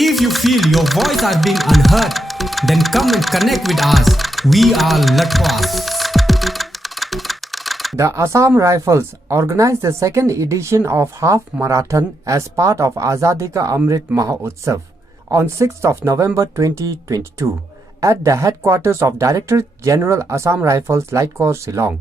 If you feel your voice are being unheard, then come and connect with us. We are Latuwas. The Assam Rifles organized the second edition of Half Marathon as part of Azadi Ka Amrit Mahotsav on 6th of November 2022 at the headquarters of Director General Assam Rifles Light Corps Shillong.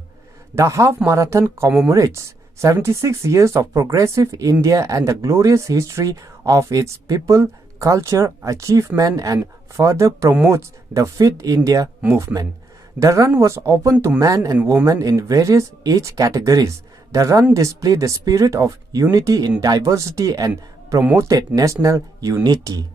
The Half Marathon commemorates 76 years of progressive India and the glorious history of its people, culture, achievement, and further promotes the Fit India movement. The run was open to men and women in various age categories. The run displayed the spirit of unity in diversity and promoted national unity.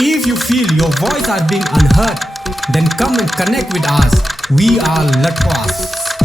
If you feel your voice are being unheard, then come and connect with us. We are Latuwas.